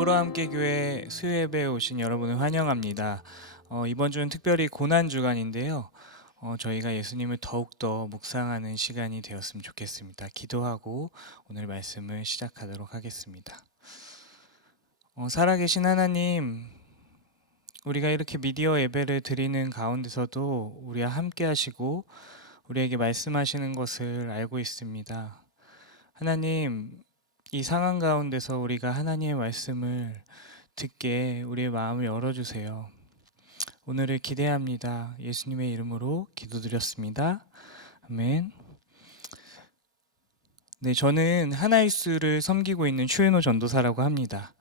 더불어함께교회 수요예배에 오신 여러분을 환영합니다. 이번 주는 특별히 고난주간인데요. 저희가 예수님을 더욱더 묵상하는 시간이 되었으면 좋겠습니다. 기도하고 오늘 말씀을 시작하도록 하겠습니다. 살아계신 하나님, 우리가 이렇게 미디어 예배를 드리는 가운데서도 우리와 함께 하시고 우리에게 말씀하시는 것을 알고 있습니다. 하나님, 이 상황 가운데서 우리가 하나님의 말씀을 듣게 우리의 마음을 열어주세요. 오늘을 기대합니다. 예수님의 이름으로 기도드렸습니다. 아멘. 네, 저는 하나이스를 섬기고 있는 추현호 전도사라고 합니다.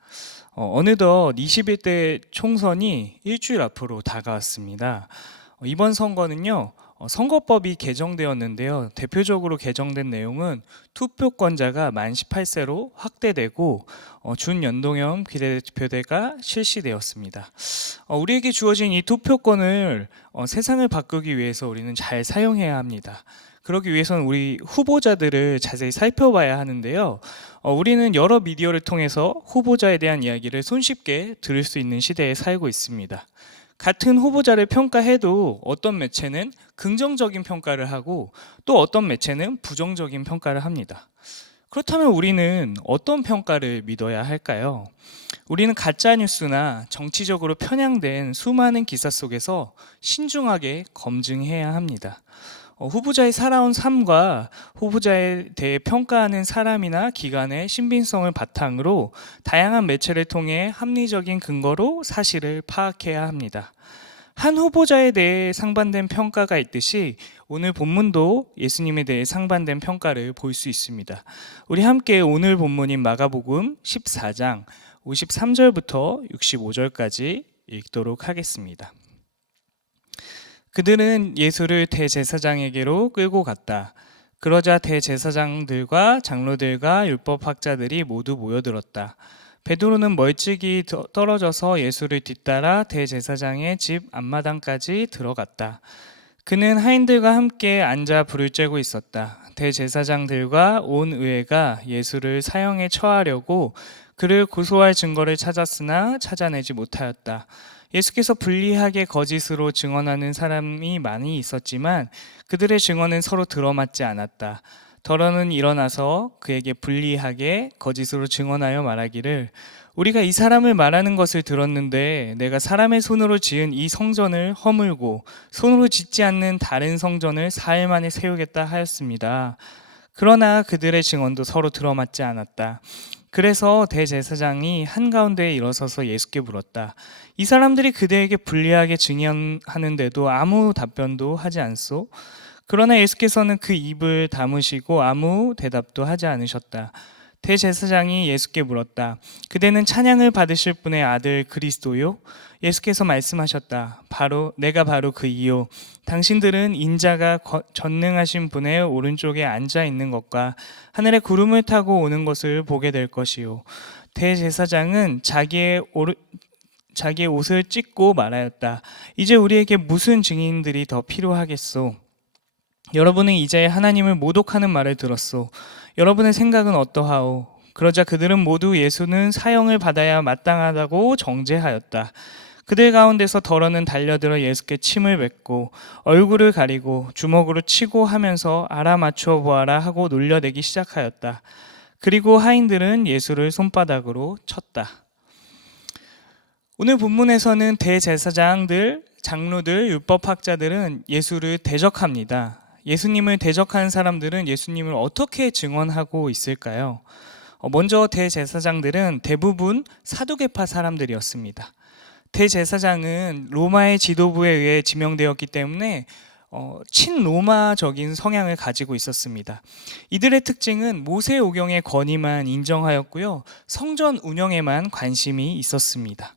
어느덧 21대 총선이 일주일 앞으로 다가왔습니다. 이번 선거는요, 선거법이 개정되었는데요. 대표적으로 개정된 내용은 투표권자가 만 18세로 확대되고 준연동형 비례대표제가 실시되었습니다. 우리에게 주어진 이 투표권을 세상을 바꾸기 위해서 우리는 잘 사용해야 합니다. 그러기 위해서는 우리 후보자들을 자세히 살펴봐야 하는데요. 우리는 여러 미디어를 통해서 후보자에 대한 이야기를 손쉽게 들을 수 있는 시대에 살고 있습니다. 같은 후보자를 평가해도 어떤 매체는 긍정적인 평가를 하고 또 어떤 매체는 부정적인 평가를 합니다. 그렇다면 우리는 어떤 평가를 믿어야 할까요? 우리는 가짜뉴스나 정치적으로 편향된 수많은 기사 속에서 신중하게 검증해야 합니다. 후보자의 살아온 삶과 후보자에 대해 평가하는 사람이나 기관의 신빙성을 바탕으로 다양한 매체를 통해 합리적인 근거로 사실을 파악해야 합니다. 한 후보자에 대해 상반된 평가가 있듯이 오늘 본문도 예수님에 대해 상반된 평가를 볼 수 있습니다. 우리 함께 오늘 본문인 마가복음 14장 53절부터 65절까지 읽도록 하겠습니다. 그들은 예수를 대제사장에게로 끌고 갔다. 그러자 대제사장들과 장로들과 율법학자들이 모두 모여들었다. 베드로는 멀찍이 떨어져서 예수를 뒤따라 대제사장의 집 앞마당까지 들어갔다. 그는 하인들과 함께 앉아 불을 쬐고 있었다. 대제사장들과 온 의회가 예수를 사형에 처하려고 그를 고소할 증거를 찾았으나 찾아내지 못하였다. 예수께서 불리하게 거짓으로 증언하는 사람이 많이 있었지만 그들의 증언은 서로 들어맞지 않았다. 더러는 일어나서 그에게 불리하게 거짓으로 증언하여 말하기를 우리가 이 사람을 말하는 것을 들었는데 내가 사람의 손으로 지은 이 성전을 허물고 손으로 짓지 않는 다른 성전을 4일 만에 세우겠다 하였습니다. 그러나 그들의 증언도 서로 들어맞지 않았다. 그래서 대제사장이 한가운데에 일어서서 예수께 물었다. 이 사람들이 그대에게 불리하게 증언하는데도 아무 답변도 하지 않소? 그러나 예수께서는 그 입을 다무시고 아무 대답도 하지 않으셨다. 대제사장이 예수께 물었다. 그대는 찬양을 받으실 분의 아들 그리스도요? 예수께서 말씀하셨다. 내가 바로 그이요. 당신들은 인자가 전능하신 분의 오른쪽에 앉아 있는 것과 하늘의 구름을 타고 오는 것을 보게 될 것이요. 대제사장은 자기의 옷을 찢고 말하였다. 이제 우리에게 무슨 증인들이 더 필요하겠소? 여러분은 이제 하나님을 모독하는 말을 들었소. 여러분의 생각은 어떠하오? 그러자 그들은 모두 예수는 사형을 받아야 마땅하다고 정죄하였다. 그들 가운데서 더러는 달려들어 예수께 침을 뱉고 얼굴을 가리고 주먹으로 치고 하면서 알아맞추어 보아라 하고 놀려대기 시작하였다. 그리고 하인들은 예수를 손바닥으로 쳤다. 오늘 본문에서는 대제사장들, 장로들, 율법학자들은 예수를 대적합니다. 예수님을 대적하는 사람들은 예수님을 어떻게 증언하고 있을까요? 먼저 대제사장들은 대부분 사두개파 사람들이었습니다. 대제사장은 로마의 지도부에 의해 지명되었기 때문에 친로마적인 성향을 가지고 있었습니다. 이들의 특징은 모세오경의 권위만 인정하였고요, 성전 운영에만 관심이 있었습니다.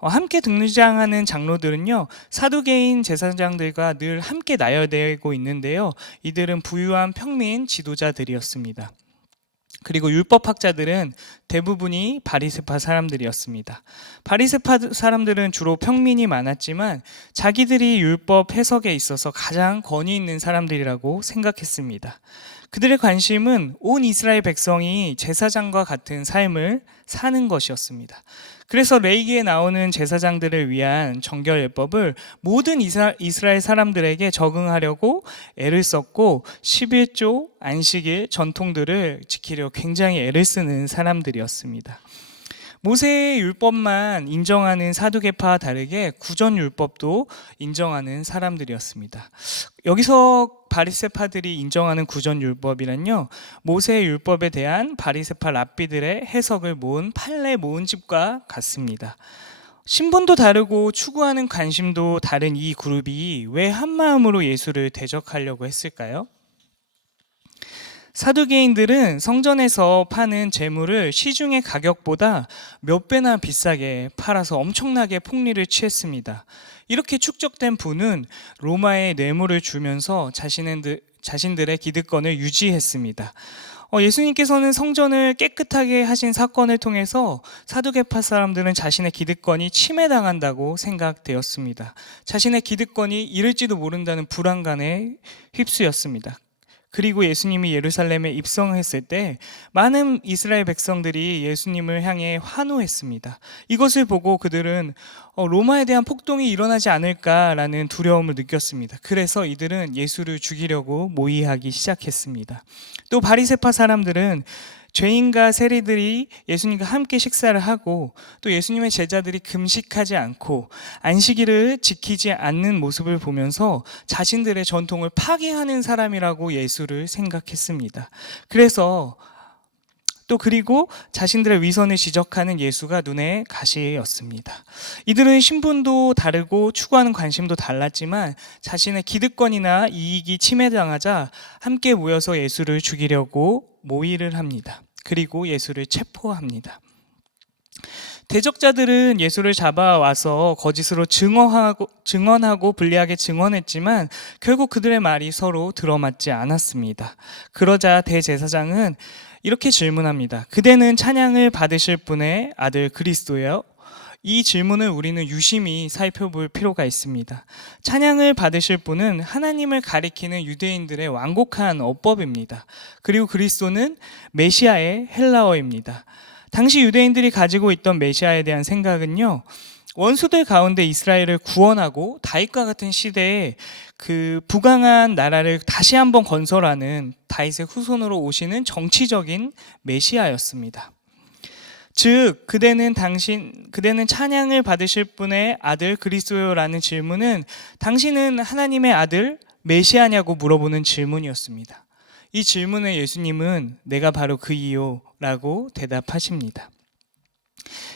함께 등장하는 장로들은요, 사두개인 제사장들과 늘 함께 나열되고 있는데요, 이들은 부유한 평민 지도자들이었습니다. 그리고 율법학자들은 대부분이 바리새파 사람들이었습니다. 바리새파 사람들은 주로 평민이 많았지만 자기들이 율법 해석에 있어서 가장 권위 있는 사람들이라고 생각했습니다. 그들의 관심은 온 이스라엘 백성이 제사장과 같은 삶을 사는 것이었습니다. 그래서 레위기에 나오는 제사장들을 위한 정결예법을 모든 이스라엘 사람들에게 적응하려고 애를 썼고 11조 안식일 전통들을 지키려 굉장히 애를 쓰는 사람들이었습니다. 모세의 율법만 인정하는 사두개파와 다르게 구전율법도 인정하는 사람들이었습니다. 여기서 바리새파들이 인정하는 구전율법이란요, 모세의 율법에 대한 바리새파 랍비들의 해석을 모은 판례 모음집과 같습니다. 신분도 다르고 추구하는 관심도 다른 이 그룹이 왜 한마음으로 예수를 대적하려고 했을까요? 사두개인들은 성전에서 파는 재물을 시중의 가격보다 몇 배나 비싸게 팔아서 엄청나게 폭리를 취했습니다. 이렇게 축적된 부는 로마에 뇌물을 주면서 자신들의 기득권을 유지했습니다. 예수님께서는 성전을 깨끗하게 하신 사건을 통해서 사두개파 사람들은 자신의 기득권이 침해당한다고 생각되었습니다. 자신의 기득권이 잃을지도 모른다는 불안감에 휩쓰였습니다. 그리고 예수님이 예루살렘에 입성했을 때 많은 이스라엘 백성들이 예수님을 향해 환호했습니다. 이것을 보고 그들은 로마에 대한 폭동이 일어나지 않을까라는 두려움을 느꼈습니다. 그래서 이들은 예수를 죽이려고 모의하기 시작했습니다. 또 바리새파 사람들은 죄인과 세리들이 예수님과 함께 식사를 하고 또 예수님의 제자들이 금식하지 않고 안식일을 지키지 않는 모습을 보면서 자신들의 전통을 파괴하는 사람이라고 예수를 생각했습니다. 그리고 자신들의 위선을 지적하는 예수가 눈에 가시였습니다. 이들은 신분도 다르고 추구하는 관심도 달랐지만 자신의 기득권이나 이익이 침해당하자 함께 모여서 예수를 죽이려고 모의를 합니다. 그리고 예수를 체포합니다. 대적자들은 예수를 잡아와서 거짓으로 증언하고 불리하게 증언했지만 결국 그들의 말이 서로 들어맞지 않았습니다. 그러자 대제사장은 이렇게 질문합니다. 그대는 찬양을 받으실 분의 아들 그리스도예요? 이 질문을 우리는 유심히 살펴볼 필요가 있습니다. 찬양을 받으실 분은 하나님을 가리키는 유대인들의 완곡한 어법입니다. 그리고 그리스도는 메시아의 헬라어입니다. 당시 유대인들이 가지고 있던 메시아에 대한 생각은요, 원수들 가운데 이스라엘을 구원하고 다윗과 같은 시대에 그 부강한 나라를 다시 한번 건설하는 다윗의 후손으로 오시는 정치적인 메시아였습니다. 즉 그대는 찬양을 받으실 분의 아들 그리스도요라는 질문은 당신은 하나님의 아들 메시아냐고 물어보는 질문이었습니다. 이 질문에 예수님은 내가 바로 그이요 라고 대답하십니다.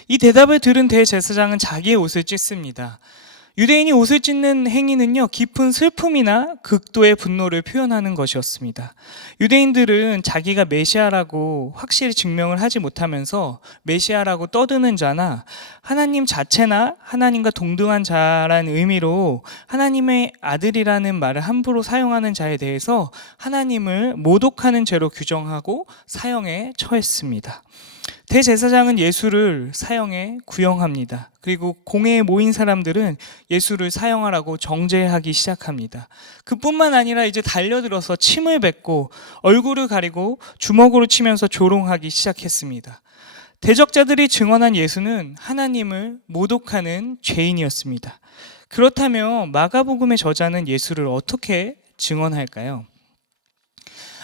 이 대답을 들은 대제사장은 자기의 옷을 찢습니다. 유대인이 옷을 찢는 행위는요, 깊은 슬픔이나 극도의 분노를 표현하는 것이었습니다. 유대인들은 자기가 메시아라고 확실히 증명을 하지 못하면서 메시아라고 떠드는 자나 하나님 자체나 하나님과 동등한 자라는 의미로 하나님의 아들이라는 말을 함부로 사용하는 자에 대해서 하나님을 모독하는 죄로 규정하고 사형에 처했습니다. 대제사장은 예수를 사형에 구형합니다. 그리고 공회에 모인 사람들은 예수를 사형하라고 정죄하기 시작합니다. 그뿐만 아니라 이제 달려들어서 침을 뱉고 얼굴을 가리고 주먹으로 치면서 조롱하기 시작했습니다. 대적자들이 증언한 예수는 하나님을 모독하는 죄인이었습니다. 그렇다면 마가복음의 저자는 예수를 어떻게 증언할까요?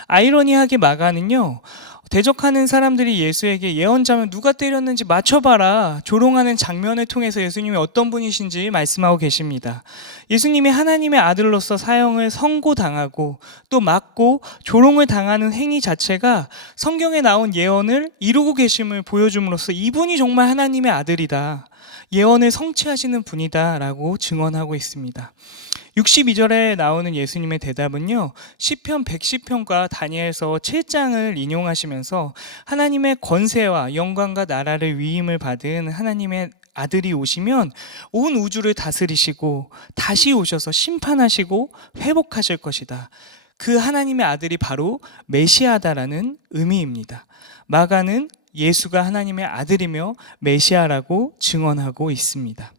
아이러니하게 마가는요, 대적하는 사람들이 예수에게 예언자면 누가 때렸는지 맞춰봐라 조롱하는 장면을 통해서 예수님이 어떤 분이신지 말씀하고 계십니다. 예수님이 하나님의 아들로서 사형을 선고당하고 또 맞고 조롱을 당하는 행위 자체가 성경에 나온 예언을 이루고 계심을 보여줌으로써 이분이 정말 하나님의 아들이다, 예언을 성취하시는 분이다 라고 증언하고 있습니다. 62절에 나오는 예수님의 대답은요, 시편 110편과 다니엘서 7장을 인용하시면서 하나님의 권세와 영광과 나라를 위임을 받은 하나님의 아들이 오시면 온 우주를 다스리시고 다시 오셔서 심판하시고 회복하실 것이다. 그 하나님의 아들이 바로 메시아다라는 의미입니다. 마가는 예수가 하나님의 아들이며 메시아라고 증언하고 있습니다.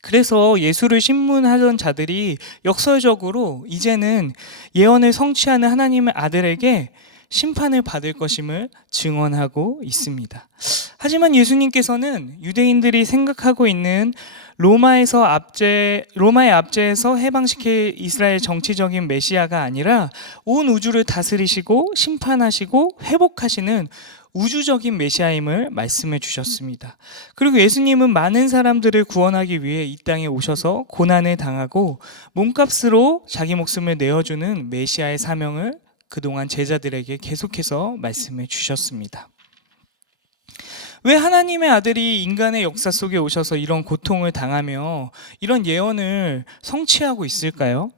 그래서 예수를 신문하던 자들이 역설적으로 이제는 예언을 성취하는 하나님의 아들에게 심판을 받을 것임을 증언하고 있습니다. 하지만 예수님께서는 유대인들이 생각하고 있는 로마의 압제에서 해방시킬 이스라엘 정치적인 메시아가 아니라 온 우주를 다스리시고 심판하시고 회복하시는 우주적인 메시아임을 말씀해 주셨습니다. 그리고 예수님은 많은 사람들을 구원하기 위해 이 땅에 오셔서 고난을 당하고 몸값으로 자기 목숨을 내어주는 메시아의 사명을 그동안 제자들에게 계속해서 말씀해 주셨습니다. 왜 하나님의 아들이 인간의 역사 속에 오셔서 이런 고통을 당하며 이런 예언을 성취하고 있을까요?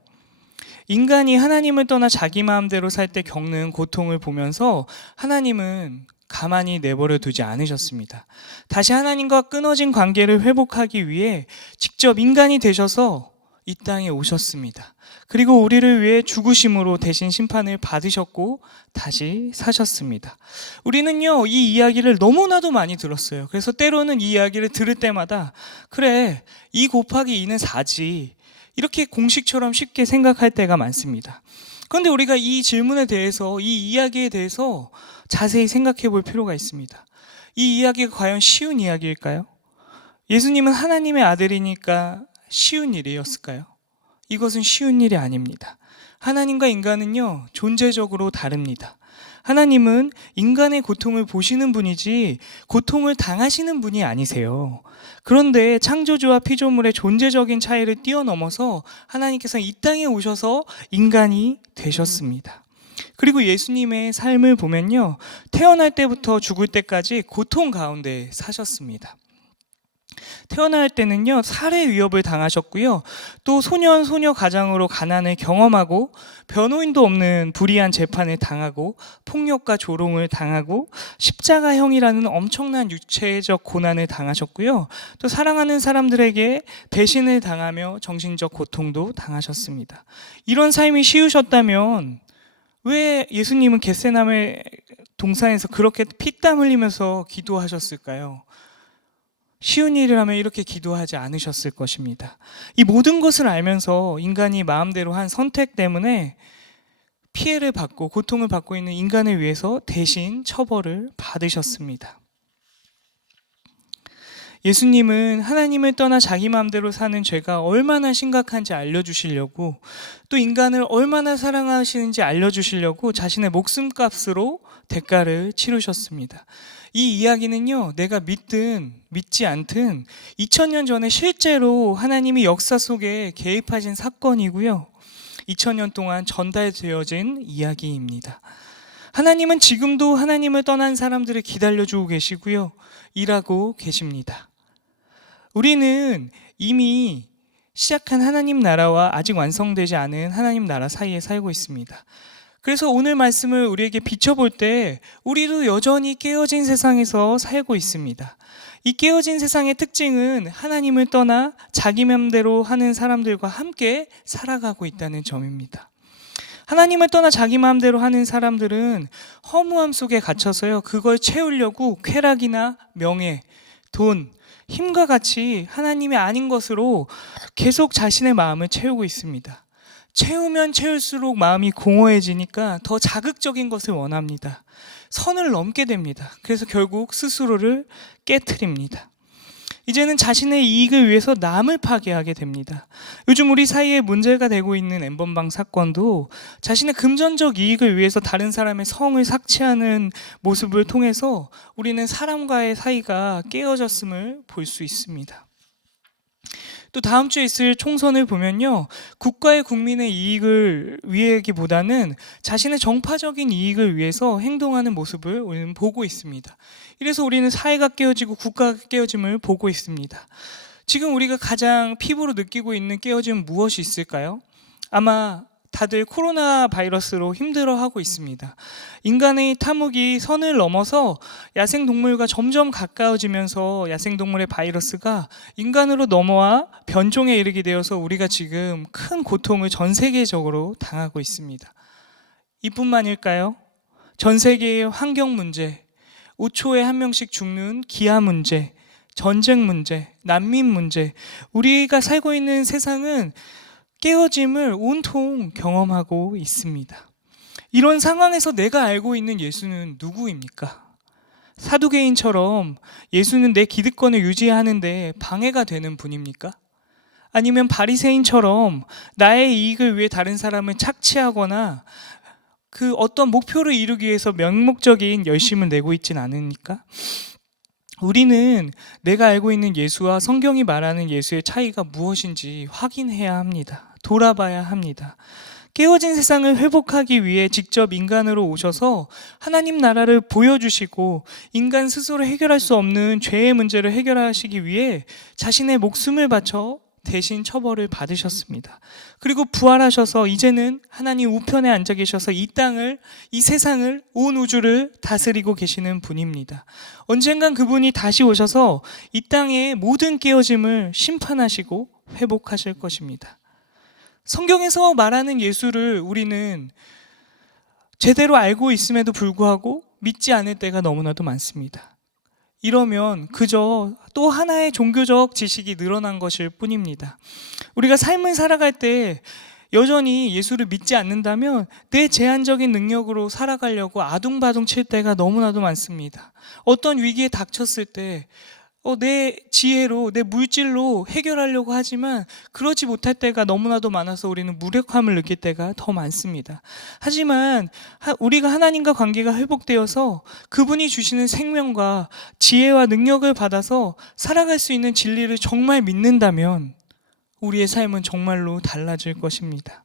인간이 하나님을 떠나 자기 마음대로 살 때 겪는 고통을 보면서 하나님은 가만히 내버려 두지 않으셨습니다. 다시 하나님과 끊어진 관계를 회복하기 위해 직접 인간이 되셔서 이 땅에 오셨습니다. 그리고 우리를 위해 죽으심으로 대신 심판을 받으셨고 다시 사셨습니다. 우리는요, 이 이야기를 너무나도 많이 들었어요. 그래서 때로는 이 이야기를 들을 때마다 그래, 2 곱하기 2는 4지 이렇게 공식처럼 쉽게 생각할 때가 많습니다. 그런데 우리가 이 질문에 대해서, 이 이야기에 대해서 자세히 생각해 볼 필요가 있습니다. 이 이야기가 과연 쉬운 이야기일까요? 예수님은 하나님의 아들이니까 쉬운 일이었을까요? 이것은 쉬운 일이 아닙니다. 하나님과 인간은요, 존재적으로 다릅니다. 하나님은 인간의 고통을 보시는 분이지 고통을 당하시는 분이 아니세요. 그런데 창조주와 피조물의 존재적인 차이를 뛰어넘어서 하나님께서 이 땅에 오셔서 인간이 되셨습니다. 그리고 예수님의 삶을 보면요, 태어날 때부터 죽을 때까지 고통 가운데 사셨습니다. 태어날 때는요, 살해 위협을 당하셨고요, 또 소년 소녀 가장으로 가난을 경험하고 변호인도 없는 불의한 재판을 당하고 폭력과 조롱을 당하고 십자가형이라는 엄청난 육체적 고난을 당하셨고요, 또 사랑하는 사람들에게 배신을 당하며 정신적 고통도 당하셨습니다. 이런 삶이 쉬우셨다면 왜 예수님은 겟세마네 동산에서 그렇게 피땀 흘리면서 기도하셨을까요? 쉬운 일이라면 이렇게 기도하지 않으셨을 것입니다. 이 모든 것을 알면서 인간이 마음대로 한 선택 때문에 피해를 받고 고통을 받고 있는 인간을 위해서 대신 처벌을 받으셨습니다. 예수님은 하나님을 떠나 자기 마음대로 사는 죄가 얼마나 심각한지 알려주시려고, 또 인간을 얼마나 사랑하시는지 알려주시려고 자신의 목숨값으로 대가를 치르셨습니다. 이 이야기는요, 내가 믿든 믿지 않든 2000년 전에 실제로 하나님이 역사 속에 개입하신 사건이고요, 2000년 동안 전달되어진 이야기입니다. 하나님은 지금도 하나님을 떠난 사람들을 기다려주고 계시고요, 일하고 계십니다. 우리는 이미 시작한 하나님 나라와 아직 완성되지 않은 하나님 나라 사이에 살고 있습니다. 그래서 오늘 말씀을 우리에게 비춰볼 때 우리도 여전히 깨어진 세상에서 살고 있습니다. 이 깨어진 세상의 특징은 하나님을 떠나 자기 맘대로 하는 사람들과 함께 살아가고 있다는 점입니다. 하나님을 떠나 자기 마음대로 하는 사람들은 허무함 속에 갇혀서요, 그걸 채우려고 쾌락이나 명예, 돈, 힘과 같이 하나님이 아닌 것으로 계속 자신의 마음을 채우고 있습니다. 채우면 채울수록 마음이 공허해지니까 더 자극적인 것을 원합니다. 선을 넘게 됩니다. 그래서 결국 스스로를 깨트립니다. 이제는 자신의 이익을 위해서 남을 파괴하게 됩니다. 요즘 우리 사이에 문제가 되고 있는 N번방 사건도 자신의 금전적 이익을 위해서 다른 사람의 성을 삭취하는 모습을 통해서 우리는 사람과의 사이가 깨어졌음을 볼 수 있습니다. 또 다음 주에 있을 총선을 보면요, 국가의 국민의 이익을 위하기보다는 자신의 정파적인 이익을 위해서 행동하는 모습을 우리는 보고 있습니다. 이래서 우리는 사회가 깨어지고 국가가 깨어짐을 보고 있습니다. 지금 우리가 가장 피부로 느끼고 있는 깨어짐은 무엇이 있을까요? 아마 다들 코로나 바이러스로 힘들어하고 있습니다. 인간의 탐욕이 선을 넘어서 야생동물과 점점 가까워지면서 야생동물의 바이러스가 인간으로 넘어와 변종에 이르게 되어서 우리가 지금 큰 고통을 전 세계적으로 당하고 있습니다. 이뿐만일까요? 전 세계의 환경 문제, 5초에 한 명씩 죽는 기아 문제, 전쟁 문제, 난민 문제, 우리가 살고 있는 세상은 깨어짐을 온통 경험하고 있습니다. 이런 상황에서 내가 알고 있는 예수는 누구입니까? 사두개인처럼 예수는 내 기득권을 유지하는데 방해가 되는 분입니까? 아니면 바리새인처럼 나의 이익을 위해 다른 사람을 착취하거나 그 어떤 목표를 이루기 위해서 맹목적인 열심을 내고 있진 않으니까? 우리는 내가 알고 있는 예수와 성경이 말하는 예수의 차이가 무엇인지 확인해야 합니다. 돌아봐야 합니다. 깨어진 세상을 회복하기 위해 직접 인간으로 오셔서 하나님 나라를 보여주시고 인간 스스로 해결할 수 없는 죄의 문제를 해결하시기 위해 자신의 목숨을 바쳐 대신 처벌을 받으셨습니다. 그리고 부활하셔서 이제는 하나님 우편에 앉아 계셔서 이 땅을, 이 세상을, 온 우주를 다스리고 계시는 분입니다. 언젠간 그분이 다시 오셔서 이 땅의 모든 깨어짐을 심판하시고 회복하실 것입니다. 성경에서 말하는 예수를 우리는 제대로 알고 있음에도 불구하고 믿지 않을 때가 너무나도 많습니다. 이러면 그저 또 하나의 종교적 지식이 늘어난 것일 뿐입니다. 우리가 삶을 살아갈 때 여전히 예수를 믿지 않는다면 내 제한적인 능력으로 살아가려고 아둥바둥 칠 때가 너무나도 많습니다. 어떤 위기에 닥쳤을 때 내 지혜로, 내 물질로 해결하려고 하지만 그러지 못할 때가 너무나도 많아서 우리는 무력함을 느낄 때가 더 많습니다. 하지만 우리가 하나님과 관계가 회복되어서 그분이 주시는 생명과 지혜와 능력을 받아서 살아갈 수 있는 진리를 정말 믿는다면 우리의 삶은 정말로 달라질 것입니다.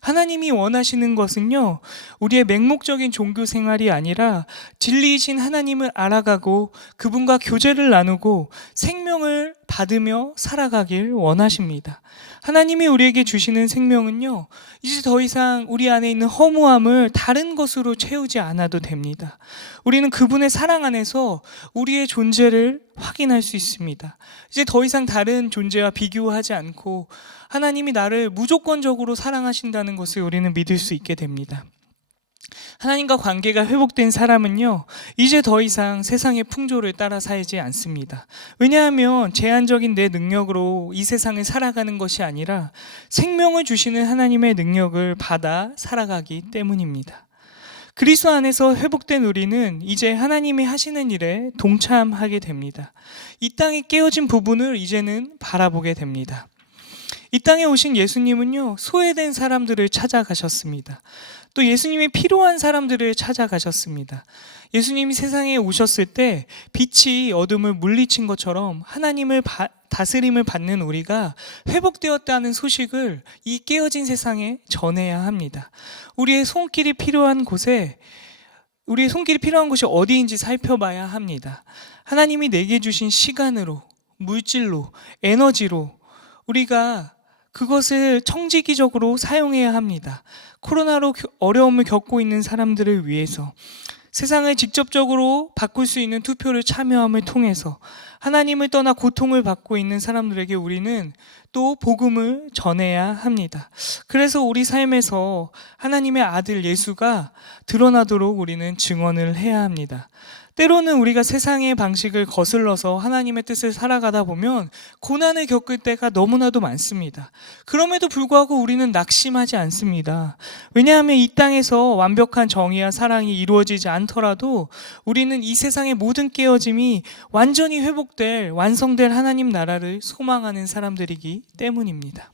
하나님이 원하시는 것은요, 우리의 맹목적인 종교 생활이 아니라 진리이신 하나님을 알아가고 그분과 교제를 나누고 생명을 받으며 살아가길 원하십니다. 하나님이 우리에게 주시는 생명은요, 이제 더 이상 우리 안에 있는 허무함을 다른 것으로 채우지 않아도 됩니다. 우리는 그분의 사랑 안에서 우리의 존재를 확인할 수 있습니다. 이제 더 이상 다른 존재와 비교하지 않고 하나님이 나를 무조건적으로 사랑하신다는 것을 우리는 믿을 수 있게 됩니다. 하나님과 관계가 회복된 사람은요, 이제 더 이상 세상의 풍조를 따라 살지 않습니다. 왜냐하면 제한적인 내 능력으로 이 세상을 살아가는 것이 아니라 생명을 주시는 하나님의 능력을 받아 살아가기 때문입니다. 그리스도 안에서 회복된 우리는 이제 하나님이 하시는 일에 동참하게 됩니다. 이 땅에 깨어진 부분을 이제는 바라보게 됩니다. 이 땅에 오신 예수님은요, 소외된 사람들을 찾아가셨습니다. 또 예수님이 필요한 사람들을 찾아가셨습니다. 예수님이 세상에 오셨을 때 빛이 어둠을 물리친 것처럼 하나님을 다스림을 받는 우리가 회복되었다는 소식을 이 깨어진 세상에 전해야 합니다. 우리의 손길이 필요한 곳이 어디인지 살펴봐야 합니다. 하나님이 내게 주신 시간으로, 물질로, 에너지로 우리가 그것을 청지기적으로 사용해야 합니다. 코로나로 어려움을 겪고 있는 사람들을 위해서, 세상을 직접적으로 바꿀 수 있는 투표를 참여함을 통해서 하나님을 떠나 고통을 받고 있는 사람들에게 우리는 또 복음을 전해야 합니다. 그래서 우리 삶에서 하나님의 아들 예수가 드러나도록 우리는 증언을 해야 합니다. 때로는 우리가 세상의 방식을 거슬러서 하나님의 뜻을 살아가다 보면 고난을 겪을 때가 너무나도 많습니다. 그럼에도 불구하고 우리는 낙심하지 않습니다. 왜냐하면 이 땅에서 완벽한 정의와 사랑이 이루어지지 않더라도 우리는 이 세상의 모든 깨어짐이 완전히 회복될, 완성될 하나님 나라를 소망하는 사람들이기 때문입니다.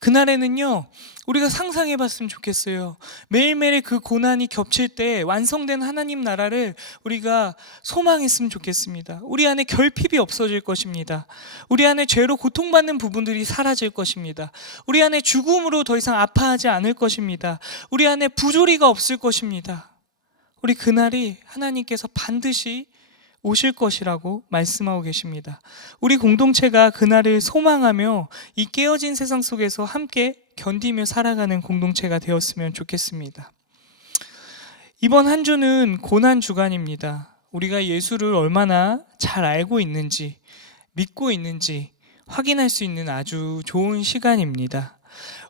그날에는요, 우리가 상상해 봤으면 좋겠어요. 매일매일 그 고난이 겹칠 때 완성된 하나님 나라를 우리가 소망했으면 좋겠습니다. 우리 안에 결핍이 없어질 것입니다. 우리 안에 죄로 고통받는 부분들이 사라질 것입니다. 우리 안에 죽음으로 더 이상 아파하지 않을 것입니다. 우리 안에 부조리가 없을 것입니다. 우리 그날이 하나님께서 반드시 오실 것이라고 말씀하고 계십니다. 우리 공동체가 그날을 소망하며 이 깨어진 세상 속에서 함께 견디며 살아가는 공동체가 되었으면 좋겠습니다. 이번 한 주는 고난 주간입니다. 우리가 예수를 얼마나 잘 알고 있는지, 믿고 있는지 확인할 수 있는 아주 좋은 시간입니다.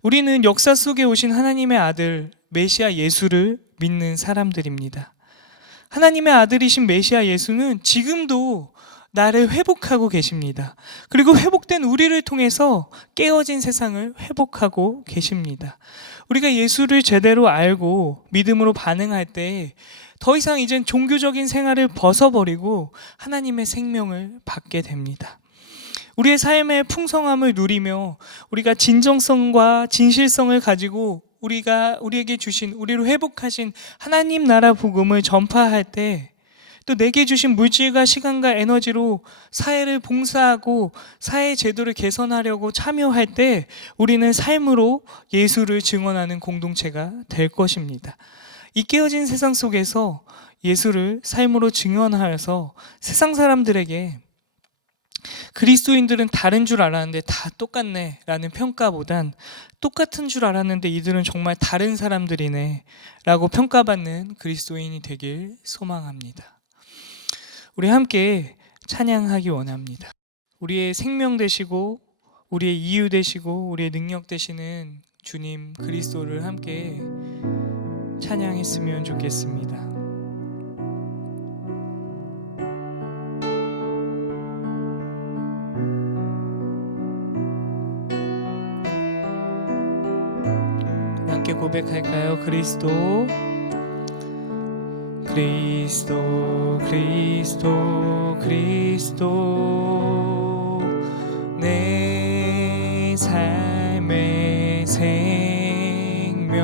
우리는 역사 속에 오신 하나님의 아들 메시아 예수를 믿는 사람들입니다. 하나님의 아들이신 메시아 예수는 지금도 나를 회복하고 계십니다. 그리고 회복된 우리를 통해서 깨어진 세상을 회복하고 계십니다. 우리가 예수를 제대로 알고 믿음으로 반응할 때 더 이상 이젠 종교적인 생활을 벗어버리고 하나님의 생명을 받게 됩니다. 우리의 삶의 풍성함을 누리며 우리가 진정성과 진실성을 가지고 우리에게 주신, 우리를 회복하신 하나님 나라 복음을 전파할 때, 또 내게 주신 물질과 시간과 에너지로 사회를 봉사하고 사회 제도를 개선하려고 참여할 때 우리는 삶으로 예수를 증언하는 공동체가 될 것입니다. 이 깨어진 세상 속에서 예수를 삶으로 증언하여서 세상 사람들에게 그리스도인들은 다른 줄 알았는데 다 똑같네 라는 평가보단 똑같은 줄 알았는데 이들은 정말 다른 사람들이네 라고 평가받는 그리스도인이 되길 소망합니다. 우리 함께 찬양하기 원합니다. 우리의 생명 되시고 우리의 이유 되시고 우리의 능력 되시는 주님 그리스도를 함께 찬양했으면 좋겠습니다. 함께 고백할까요? 그리스도 그리스도 그리스도 그리스도 내 삶의 생명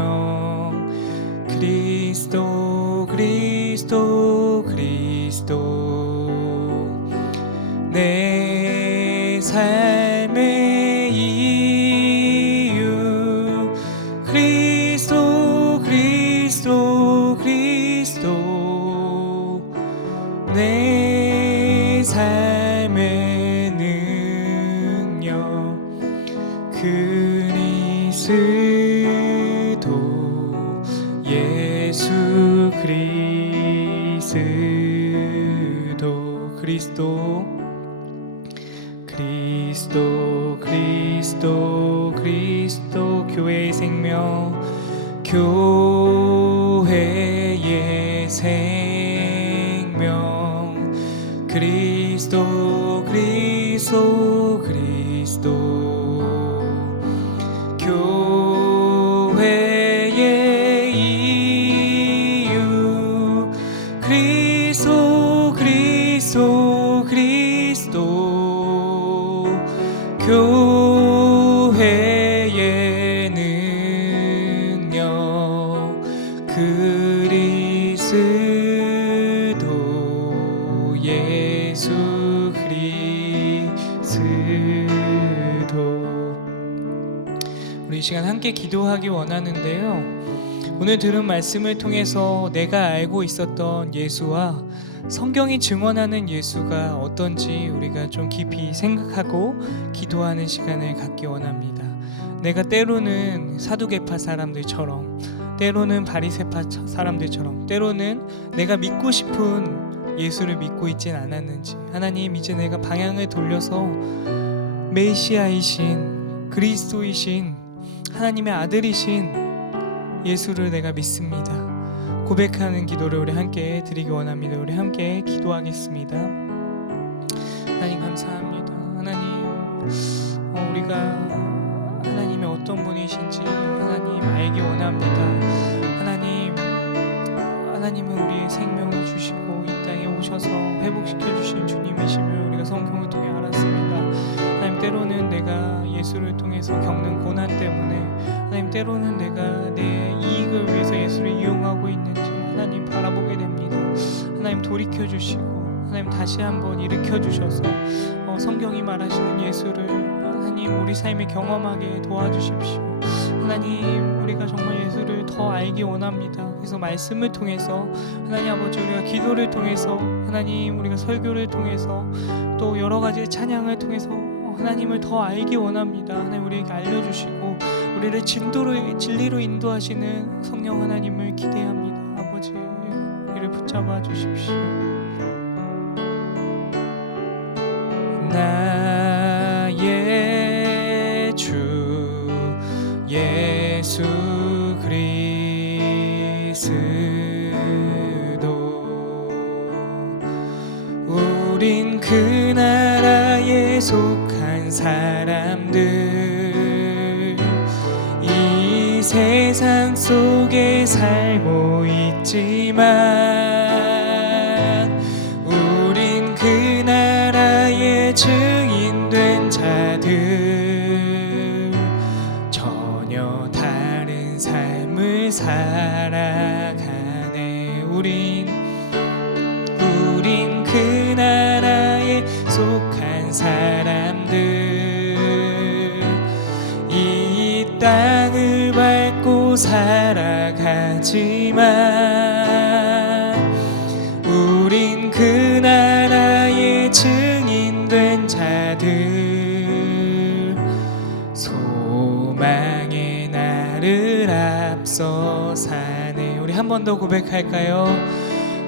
그리스도 그리스도 그리스도 내 삶의 이유 그리스도 그리스도 그리스도 내 삶의 능력 그리스도 예수 그리스도 그리스도 그리스도 그리스도 그리스도 교회의 생명 교회의 생명 그리스도 그리스도 그리스도 교회의 이유 그리스도 그리스도 그리스도 교회의 능력 그리스도 예수 그리스도. 우리 이 시간 함께 기도하기 원하는데요, 오늘 들은 말씀을 통해서 내가 알고 있었던 예수와 성경이 증언하는 예수가 어떤지 우리가 좀 깊이 생각하고 기도하는 시간을 갖기 원합니다. 내가 때로는 사두개파 사람들처럼, 때로는 바리새파 사람들처럼, 때로는 내가 믿고 싶은 예수를 믿고 있진 않았는지, 하나님 이제 내가 방향을 돌려서 메시아이신 그리스도이신 하나님의 아들이신 예수를 내가 믿습니다. 고백하는 기도를 우리 함께 드리기 원합니다. 우리 함께 기도하겠습니다. 하나님 감사합니다. 하나님 우리가 하나님의 어떤 분이신지 하나님 알기 원합니다. 하나님은 우리의 생명을 주시고 이 땅에 오셔서 회복시켜 주신 주님이심을 우리가 성경을 통해 알았습니다. 하나님 때로는 내가 예수를 통해서 겪는 고난 때문에, 하나님 때로는 내가 내 이익을 위해서 예수를 이용하고 있는지 하나님 바라보게 됩니다. 하나님 돌이켜 주시고 하나님 다시 한번 일으켜 주셔서 성경이 말하시는 예수를 하나님 우리 삶에 경험하게 도와주십시오. 하나님 우리가 정말 예수를 더 알기 원합니다. 그래서 말씀을 통해서 하나님 아버지, 우리가 기도를 통해서, 하나님 우리가 설교를 통해서, 또 여러 가지 찬양을 통해서 하나님을 더 알기 원합니다. 하나님 우리에게 알려주시고 우리를 진리로 인도하시는 성령 하나님을 기대합니다. 아버지 우리를 붙잡아 주십시오. 나의 주 예수 그리스도 우린 그 속한 사람들, 이 세상 속에 살고 있지만 우린 그 나라의 증인된 자들, 전혀 다른 삶을 살아가네. 우린 그 나라에 속한 사람들, 이 땅을 밟고 살아가지만 우린 그 나라의 증인된 자들, 소망의 나를 앞서 사네. 우리 한 번 더 고백할까요?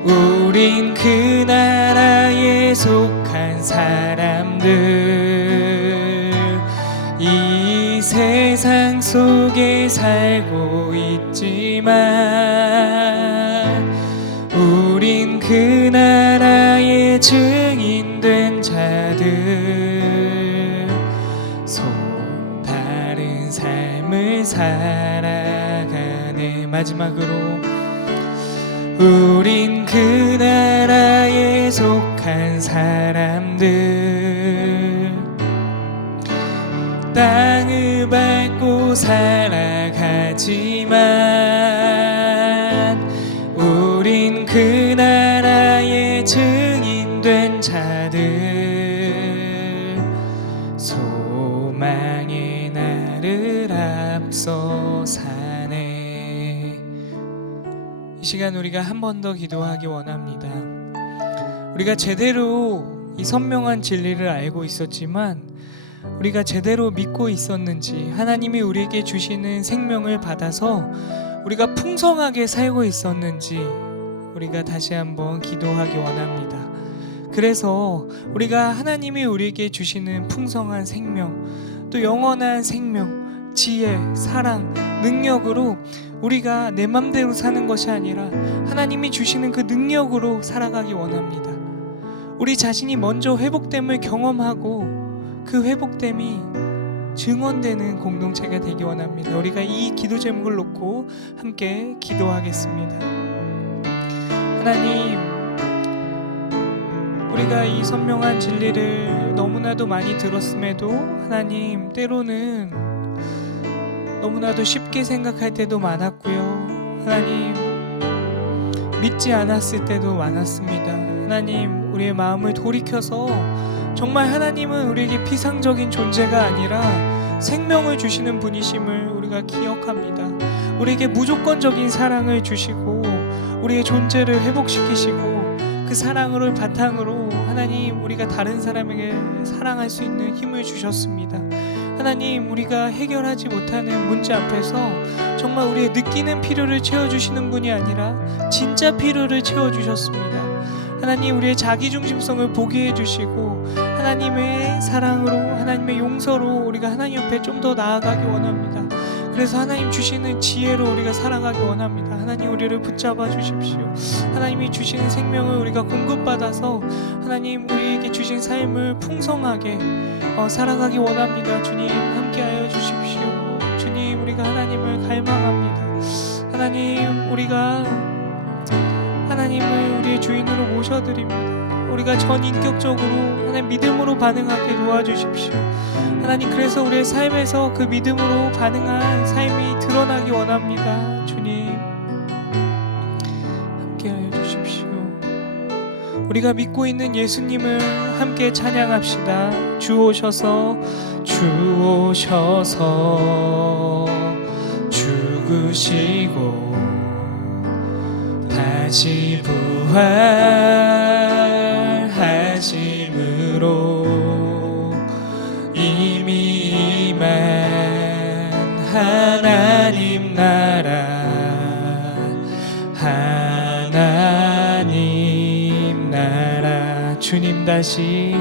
우린 그 나라에 속한 사람들, 이 세상 속에 살고 있지만 우린 그 나라의 증인된 자들, 다른 삶을 살아가네. 마지막으로 우린 그 나라에 속한 사람들, 땅을 밟고 살아가지만 우린 그 나라의 증인된 자들, 소망의 나를 앞서 사네. 이 시간 우리가 한 번 더 기도하기 원합니다. 우리가 제대로 이 선명한 진리를 알고 있었지만 우리가 제대로 믿고 있었는지, 하나님이 우리에게 주시는 생명을 받아서 우리가 풍성하게 살고 있었는지 우리가 다시 한번 기도하기 원합니다. 그래서 우리가 하나님이 우리에게 주시는 풍성한 생명, 또 영원한 생명, 지혜, 사랑, 능력으로 우리가 내 맘대로 사는 것이 아니라 하나님이 주시는 그 능력으로 살아가기 원합니다. 우리 자신이 먼저 회복됨을 경험하고 그 회복됨이 증언되는 공동체가 되기 원합니다. 우리가 이 기도 제목을 놓고 함께 기도하겠습니다. 하나님, 우리가 이 선명한 진리를 너무나도 많이 들었음에도 하나님, 때로는 너무나도 쉽게 생각할 때도 많았고요. 하나님, 믿지 않았을 때도 많았습니다. 하나님, 우리의 마음을 돌이켜서 정말 하나님은 우리에게 피상적인 존재가 아니라 생명을 주시는 분이심을 우리가 기억합니다. 우리에게 무조건적인 사랑을 주시고 우리의 존재를 회복시키시고 그 사랑을 바탕으로 하나님, 우리가 다른 사람에게 사랑할 수 있는 힘을 주셨습니다. 하나님, 우리가 해결하지 못하는 문제 앞에서 정말 우리의 느끼는 필요를 채워주시는 분이 아니라 진짜 필요를 채워주셨습니다. 하나님, 우리의 자기중심성을 포기해 주시고 하나님의 사랑으로, 하나님의 용서로 우리가 하나님 옆에 좀 더 나아가기 원합니다. 그래서 하나님 주시는 지혜로 우리가 살아가기 원합니다. 하나님, 우리를 붙잡아 주십시오. 하나님이 주시는 생명을 우리가 공급받아서 하나님, 우리에게 주신 삶을 풍성하게 살아가기 원합니다. 주님, 함께하여 주십시오. 주님, 우리가 하나님을 갈망합니다. 하나님, 우리가 하나님을 우리의 주인으로 모셔드립니다. 우리가 전인격적으로 하나님 믿음으로 반응하게 도와주십시오. 하나님, 그래서 우리의 삶에서 그 믿음으로 반응한 삶이 드러나기 원합니다. 주님, 함께하여 주십시오. 우리가 믿고 있는 예수님을 함께 찬양합시다. 주 오셔서, 주 오셔서 죽으시고 다시 부활하심으로 이미 임한 하나님 나라, 하나님 나라. 주님 다시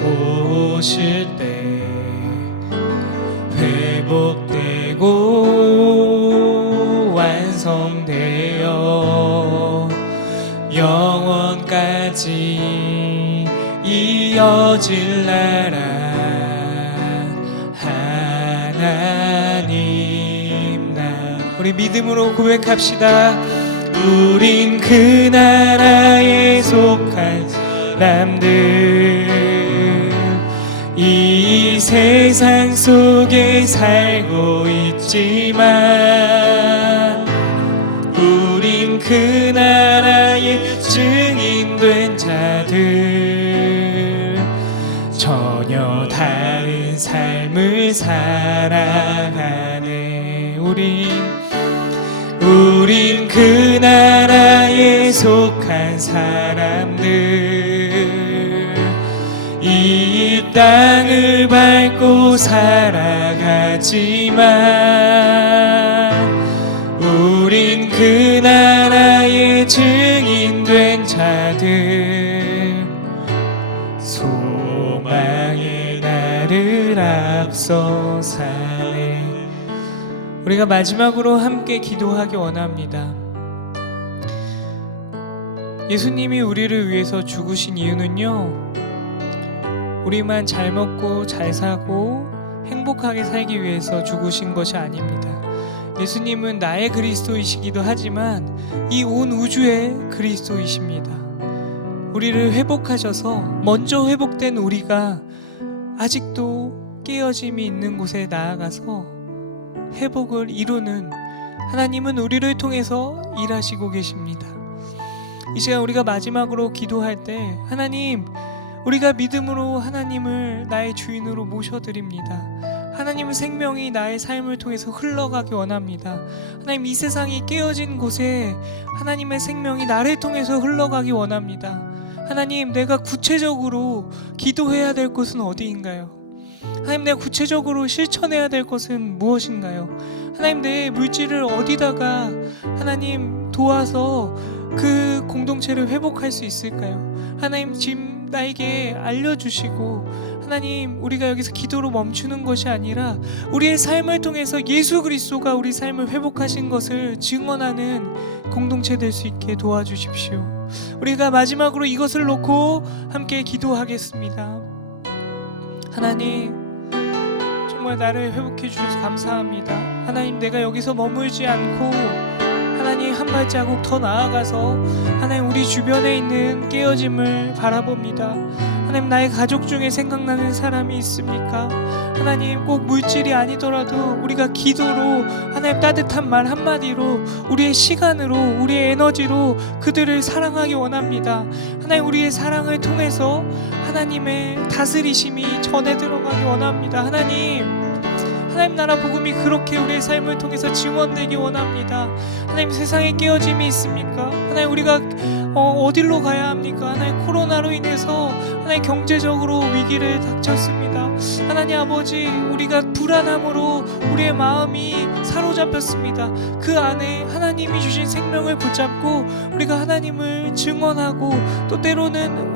오실 때 회복되고 완성되어 영원 이어질 나라 하나님 나. 우리 믿음으로 고백합시다. 우린 그 나라에 속한 사람들, 이 세상 속에 살고 있지만 우린 그 나라의 증인된 자들, 전혀 다른 삶을 살아가네. 우린 그 나라에 속한 사람들, 이 땅을 밟고 살아가지만 우린 그 나라의 증인된 자들, 소망의 나를 앞서 사네. 우리가 마지막으로 함께 기도하기 원합니다. 예수님이 우리를 위해서 죽으신 이유는요, 우리만 잘 먹고 잘 사고 행복하게 살기 위해서 죽으신 것이 아닙니다. 예수님은 나의 그리스도이시기도 하지만 이 온 우주의 그리스도이십니다. 우리를 회복하셔서 먼저 회복된 우리가 아직도 깨어짐이 있는 곳에 나아가서 회복을 이루는 하나님은 우리를 통해서 일하시고 계십니다. 이 시간 우리가 마지막으로 기도할 때, 하나님, 우리가 믿음으로 하나님을 나의 주인으로 모셔드립니다. 하나님의 생명이 나의 삶을 통해서 흘러가기 원합니다. 하나님, 이 세상이 깨어진 곳에 하나님의 생명이 나를 통해서 흘러가기 원합니다. 하나님, 내가 구체적으로 기도해야 될 곳은 어디인가요? 하나님, 내가 구체적으로 실천해야 될 것은 무엇인가요? 하나님, 내 물질을 어디다가 하나님 도와서 그 공동체를 회복할 수 있을까요? 하나님, 지금 나에게 알려주시고, 하나님, 우리가 여기서 기도로 멈추는 것이 아니라 우리의 삶을 통해서 예수 그리스도가 우리 삶을 회복하신 것을 증언하는 공동체 될 수 있게 도와주십시오. 우리가 마지막으로 이것을 놓고 함께 기도하겠습니다. 하나님, 정말 나를 회복해 주셔서 감사합니다. 하나님, 내가 여기서 머물지 않고 하나님 한 발자국 더 나아가서 하나님 우리 주변에 있는 깨어짐을 바라봅니다. 하나님, 나의 가족 중에 생각나는 사람이 있습니까? 하나님, 꼭 물질이 아니더라도 우리가 기도로, 하나님 따뜻한 말 한마디로, 우리의 시간으로, 우리의 에너지로 그들을 사랑하기 원합니다. 하나님, 우리의 사랑을 통해서 하나님의 다스리심이 전해 들어가기 원합니다. 하나님 나라 복음이 그렇게 우리의 삶을 통해서 증언되기 원합니다. 하나님, 세상에 깨어짐이 있습니까? 하나님, 우리가 어디로 가야 합니까? 하나님, 코로나로 인해서 하나님 경제적으로 위기를 닥쳤습니다. 하나님 아버지, 우리가 불안함으로 우리의 마음이 사로잡혔습니다. 그 안에 하나님이 주신 생명을 붙잡고 우리가 하나님을 증언하고, 또 때로는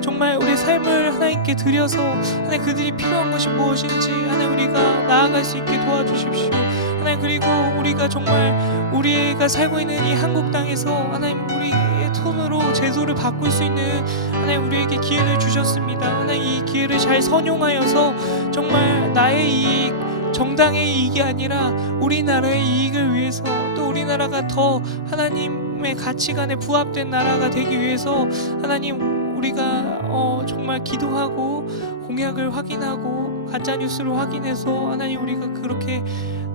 정말 우리의 삶을 하나님께 드려서 하나님 그들이 필요한 것이 무엇인지 하나님 우리가 나아갈 수 있게 도와주십시오. 하나님, 그리고 우리가 정말 우리가 살고 있는 이 한국 땅에서 하나님 우리의 손으로 제도를 바꿀 수 있는 하나님 우리에게 기회를 주셨습니다. 하나님, 이 기회를 잘 선용하여서 정말 나의 이익, 정당의 이익이 아니라 우리나라의 이익을 위해서, 또 우리나라가 더 하나님의 가치관에 부합된 나라가 되기 위해서 하나님 우리가 정말 기도하고 공약을 확인하고 가짜뉴스를 확인해서 하나님 우리가 그렇게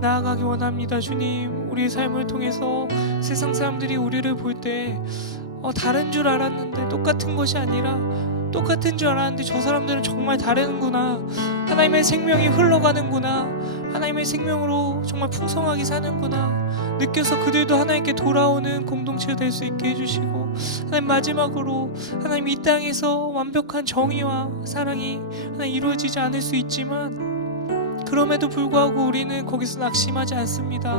나아가기 원합니다. 주님, 우리의 삶을 통해서 세상 사람들이 우리를 볼 때 다른 줄 알았는데 똑같은 것이 아니라, 똑같은 줄 알았는데 저 사람들은 정말 다르구나, 하나님의 생명이 흘러가는구나, 하나님의 생명으로 정말 풍성하게 사는구나 느껴서 그들도 하나님께 돌아오는 공동체가 될 수 있게 해주시고, 하나님 마지막으로 하나님 이 땅에서 완벽한 정의와 사랑이 하나님 이루어지지 않을 수 있지만 그럼에도 불구하고 우리는 거기서 낙심하지 않습니다.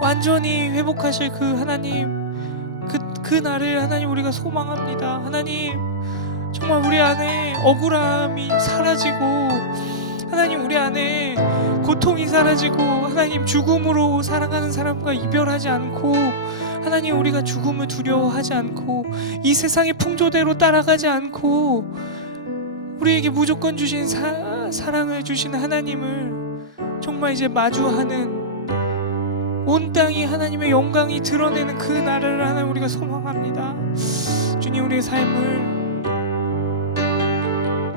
완전히 회복하실 그 하나님, 그 날을 하나님 우리가 소망합니다. 하나님, 정말 우리 안에 억울함이 사라지고 하나님 우리 안에 고통이 사라지고 하나님 죽음으로 살아가는 사람과 이별하지 않고 하나님 우리가 죽음을 두려워하지 않고 이 세상의 풍조대로 따라가지 않고 우리에게 무조건 주신 사랑을 주신 하나님을 정말 이제 마주하는, 온 땅이 하나님의 영광이 드러내는 그 날을 하나님 우리가 소망합니다. 주님, 우리의 삶을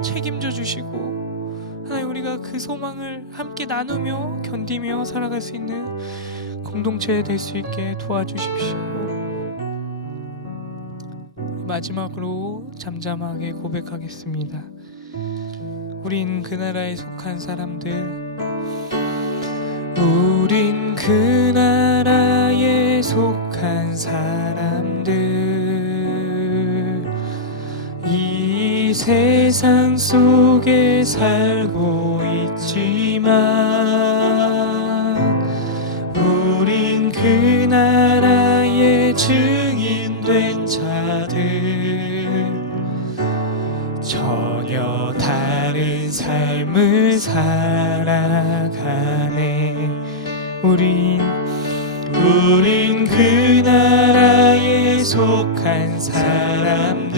책임져 주시고 하나님 우리가 그 소망을 함께 나누며 견디며 살아갈 수 있는 공동체 될 수 있게 도와주십시오. 마지막으로 잠잠하게 고백하겠습니다. 우린 그 나라에 속한 사람들, 우린 그 나라에 속한 사람들, 이 세상 속에 살고 있지만 우린 그 나라의 증인된 자들, 전혀 다른 삶을 살아가네. 우린 그 나라에 속한 사람들,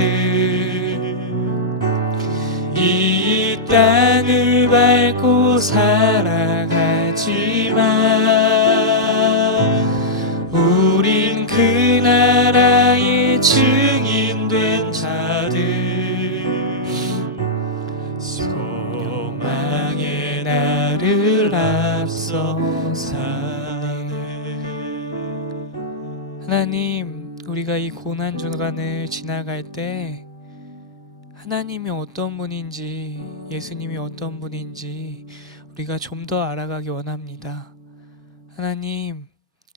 이 땅을 밟고 살아가지만 우린 그 나라의 증인된 자들, 소망의 나를 앞서 사네. 하나님, 우리가 이 고난 주간을 지나갈 때 하나님이 어떤 분인지, 예수님이 어떤 분인지 우리가 좀 더 알아가기 원합니다. 하나님,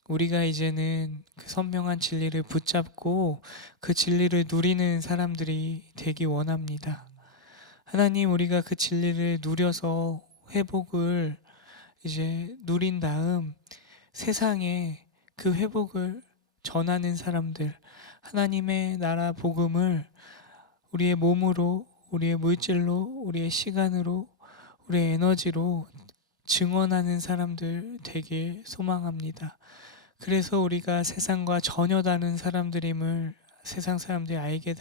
우리가 이제는 그 선명한 진리를 붙잡고 그 진리를 누리는 사람들이 되기 원합니다. 하나님, 우리가 그 진리를 누려서 회복을 이제 누린 다음 세상에 그 회복을 전하는 사람들, 하나님의 나라 복음을 우리의 몸으로, 우리의 물질로, 우리의 시간으로, 우리의 에너지로 증언하는 사람들 되길 소망합니다. 그래서 우리가 세상과 전혀 다른 사람들임을 세상 사람들이 알게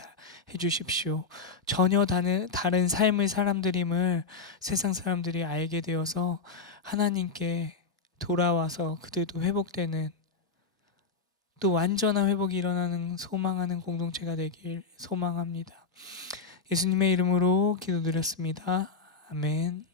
해주십시오. 전혀 다른 삶의 사람들임을 세상 사람들이 알게 되어서 하나님께 돌아와서 그들도 회복되는, 또 완전한 회복이 일어나는 소망하는 공동체가 되길 소망합니다. 예수님의 이름으로 기도드렸습니다. 아멘.